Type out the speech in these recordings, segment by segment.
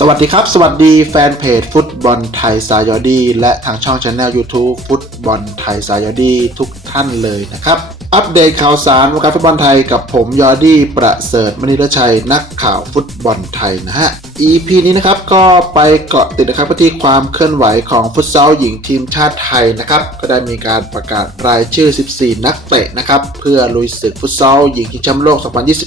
สวัสดีครับ สวัสดีแฟนเพจฟุตบอลไทยสายอดี และทางช่องช anel YouTube ฟุตบอลไทยสายอดีทุกท่านเลยนะครับ อัปเดตข่าวสารวงการฟุตบอลไทยกับผมยอดี้ประเสริฐมณีรชัยนักข่าวฟุตบอลไทยนะฮะ EP นี้นะครับก็ไปเกาะติดนะครับที่ความเคลื่อนไหวของฟุตซอลหญิงทีมชาติไทยนะครับก็ได้มีการประกาศรายชื่อ 14 นักเตะนะครับเพื่อลุยศึกฟุตซอลหญิงชิงแชมป์โลก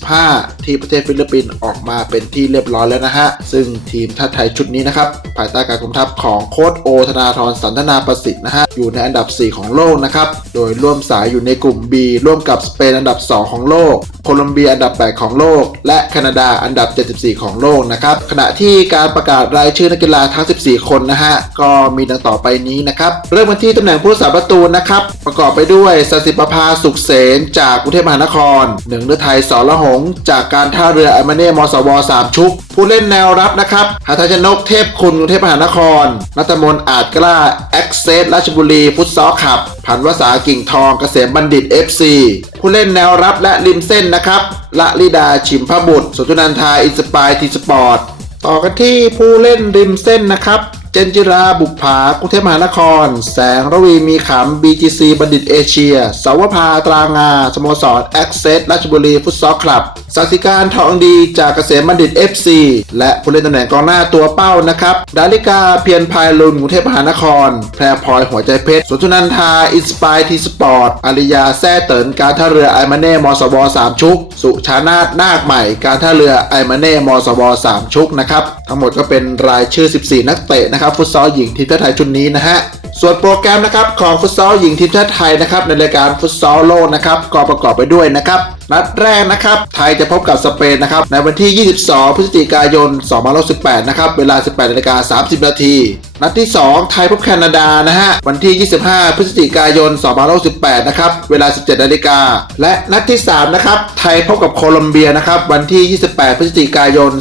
2025 ที่ประเทศฟิลิปปินส์ออกมาเป็นที่เรียบร้อยแล้วนะฮะซึ่งทีมชาติไทยชุดนี้นะครับภายใต้การคุมทัพของโค้ชโอธนาธรสันทนาประสิทธิ์นะฮะอยู่ในอันดับ 4 ของโลกนะครับ โดยร่วมสายอยู่ในกลุ่ม B ร่วมกับสเปนอันดับ 2 ของโลก โคลอมเบียอันดับ 8 ของโลก และแคนาดาอันดับ 74 ของโลกนะครับ ขณะที่การประกาศรายชื่อนักกีฬาทั้ง 14 คนนะฮะ ก็มีดังต่อไปนี้นะครับ เริ่มกันที่ตำแหน่งผู้รักษาประตูนะครับ ประกอบไปด้วยสสิประภาสุขเสนจากกรุงเทพมหานครหนึ่งฤทัยสรหง จากการท่าเรือไอมาเน่มสวสามชุก ผู้เล่นแนวรับนะครับหัทยชนกเทพคุณกรุงเทพมหานคร นัทมนต์อาจกล้าแอคเซสราชบุุรีฟุตซอลขับผันวสากิ่งทองเกษมบัณฑิต FC ผู้เล่นแนวรับและริมเส้นนะครับละลิดาชิมพบุตรสุนทนันทาอินสปายทีสปอร์ตต่อกันที่ผู้เล่นริมเส้นนะครับ เจนจิราบุกผากรุงเทพมหานคร แสงระวีมีขำ BGC บัณฑิตเอเชีย สาวภาตรางา สโมสรแอคเซสราชบุรีฟุตซอลคลับ สักสิการทองดีจากเกษมบัณฑิต FC และผู้เล่นตำแหน่งกองหน้าตัวเป้านะครับ ดาริกาเพียรพายลุนกรุงเทพมหานคร แพรพลอยหัวใจเพชร สุนทนันทา อินสปายทีสปอร์ต อาริยาแซ่เตินการท่าเรือไอมาเน่ มสวสามชุก สุชานาตนาคใหม่ การท่าเรือไอมาเน่ มสวสามชุกนะครับ ทั้งหมดก็เป็นรายชื่อ 14 นักเตะนะครับฟุตซอลหญิงทีมชาติไทยชุดนี้นะฮะส่วนโปรแกรมนะครับของฟุตซอลหญิงทีมชาติไทยนะครับในรายการฟุตซอลโลกนะครับก็ประกอบไปด้วยนะครับนัดแรกนะครับ ไทยจะพบกับสเปนนะครับ ในวันที่ 22 พฤศจิกายน 2018 นะครับ เวลา 18นาฬิกา30 นาที นัดที่ 2 ไทยพบแคนาดานะฮะ วันที่ 25 พฤศจิกายน 2018 นะครับ เวลา 17 นาฬิกา และนัดที่ 3 นะครับ ไทยพบกับโคลอมเบียนะครับ วันที่ 28 พฤศจิกายน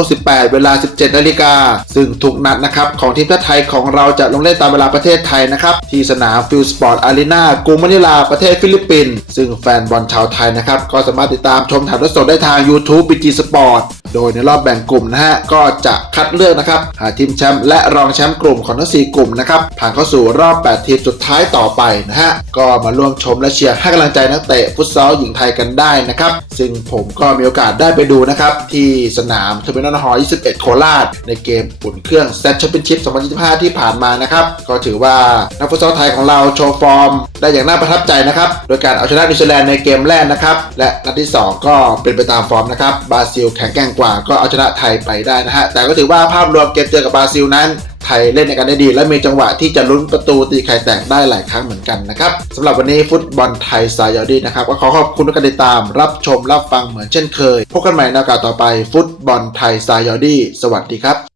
2018 เวลา 17 นาฬิกา ซึ่งทุกนัดนะครับ ของทีมชาติไทยของเราจะลงเล่นตามเวลาประเทศไทยนะครับ ที่สนามฟิลสปอร์ตอารีนากรุงมะนิลาประเทศฟิลิปปินส์ ซึ่งแฟนบอลชาวไทยนะครับก็สามารถติดตามชมถ่ายทอดสดได้ทาง YouTube BG Sport โดยในรอบแบ่งกลุ่มนะฮะก็จะคัดเลือกนะครับหาทีมแชมป์และรองแชมป์กลุ่มของทั้ง 4 กลุ่มนะครับผ่านเข้าสู่รอบ 8 ทีมสุดท้ายต่อไปนะฮะก็มาร่วมชมและเชียร์ให้กำลังใจนักเตะฟุตซอลหญิงไทยกันได้นะครับซึ่งผมก็มีโอกาสได้ไปดูนะครับที่สนามเทอร์มินอลฮอล21 โคราช ในเกมอุ่นเครื่องเซตแชมเปี้ยนชิพ2025 ที่ผ่านมานะครับก็ถือว่านักฟุตซอลไทยของเราโชว์ฟอร์มได้อย่างน่าประทับใจนะครับ โดยการเอาชนะนิวซีแลนด์ในเกมแรกนะครับ และนัดที่ 2 ก็เป็นไปตามฟอร์มนะครับ บราซิลแข็งแกร่งกว่าก็เอาชนะไทยไปได้นะฮะ แต่ก็ถือว่าภาพรวมเกมเจอกับบราซิลนั้นไทยเล่นในการได้ดี และมีจังหวะที่จะลุ้นประตูตีไข่แตกได้หลายครั้งเหมือนกันนะครับสำหรับวันนี้ฟุตบอลไทยสายยอดีนะครับก็ขอขอบคุณทุกการติดตาม รับชมรับฟังเหมือนเช่นเคยพบกันใหม่ในโอกาสต่อไปฟุตบอลไทยสายยอดี สวัสดีครับ